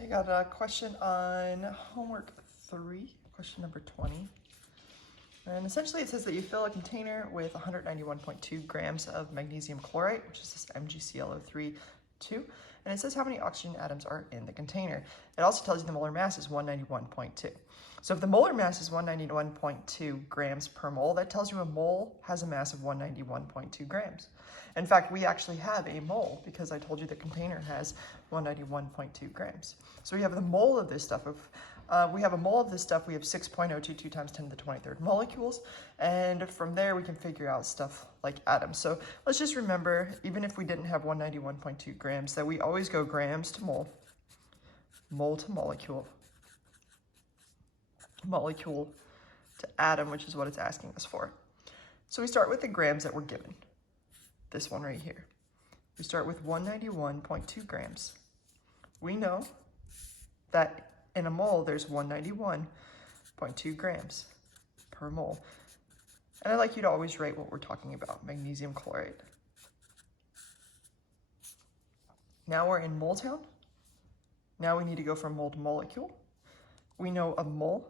Okay, got a question on homework 3, question number 20. And essentially it says that you fill a container with 191.2 grams of magnesium chloride, which is this MgClO3 2, and it says how many oxygen atoms are in the container. It also tells you the molar mass is 191.2. So if the molar mass is 191.2 grams per mole, that tells you a mole has a mass of 191.2 grams. In fact, we actually have a mole because I told you the container has 191.2 grams. So we have the mole of this stuff. We have a mole of this stuff. We have 6.022 times 10 to the 23rd molecules. And from there, we can figure out stuff like atoms. So let's just remember, even if we didn't have 191.2 grams, that we always go grams to mole, mole to molecule, molecule to atom, which is what it's asking us for. So we start with the grams that we're given. This one right here. We start with 191.2 grams. We know that in a mole, there's 191.2 grams per mole. And I'd like you to always write what we're talking about, magnesium chloride. Now we're in Moletown. Now we need to go from mole to molecule. We know a mole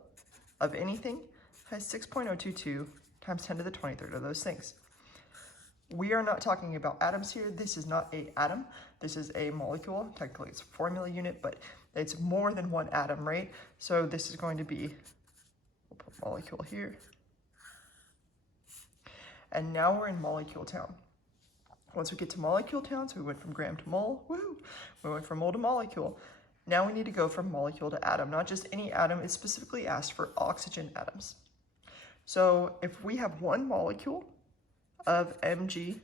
of anything has 6.022 times 10 to the 23rd of those things. We are not talking about atoms here. This is not an atom. This is a molecule. Technically, it's a formula unit, but it's more than one atom, right? So this is going to be, we'll put molecule here. And now we're in molecule town. Once we get to molecule town, so we went from gram to mole, woo! We went from mole to molecule. Now we need to go from molecule to atom. Not just any atom, it's specifically asked for oxygen atoms. So if we have one molecule of MgClO3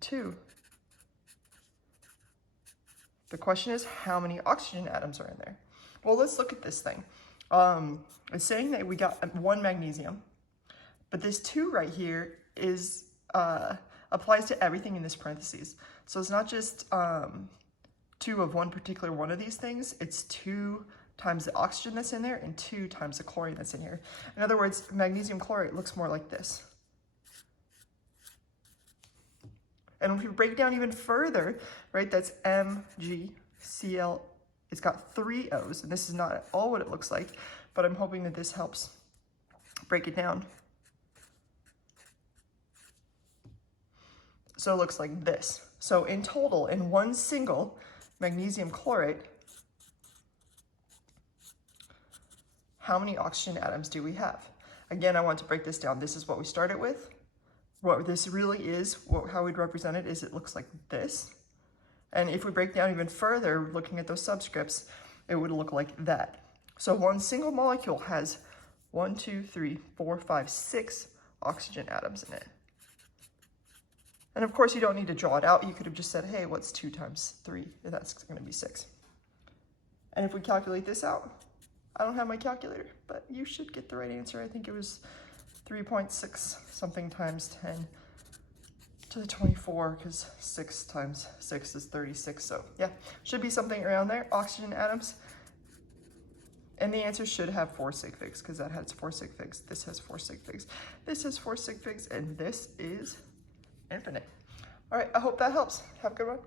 2, the question is how many oxygen atoms are in there? Well, let's look at this thing. It's saying that we got one magnesium, but this 2 right here is applies to everything in this parentheses. So it's not just 2 of one particular one of these things, it's 2 times the oxygen that's in there and 2 times the chlorine that's in here. In other words, magnesium chloride looks more like this. And if we break down even further, right, that's MgCl, it's got 3 O's, and this is not at all what it looks like, but I'm hoping that this helps break it down. So it looks like this. So in total, in one single magnesium chloride, how many oxygen atoms do we have? Again, I want to break this down. This is what we started with. What this really is, how we'd represent it is it looks like this. And if we break down even further, looking at those subscripts, it would look like that. So one single molecule has 1, 2, 3, 4, 5, 6 oxygen atoms in it. And of course, you don't need to draw it out. You could have just said, hey, what's 2 times 3? That's going to be 6. And if we calculate this out, I don't have my calculator, but you should get the right answer. I think it was 3.6 something times 10 to the 24, because 6 times 6 is 36. So yeah, should be something around there, oxygen atoms. And the answer should have 4 sig figs, because that has 4 sig figs. This has 4 sig figs. This has 4 sig figs, and this is infinite. All right, I hope that helps. Have a good one.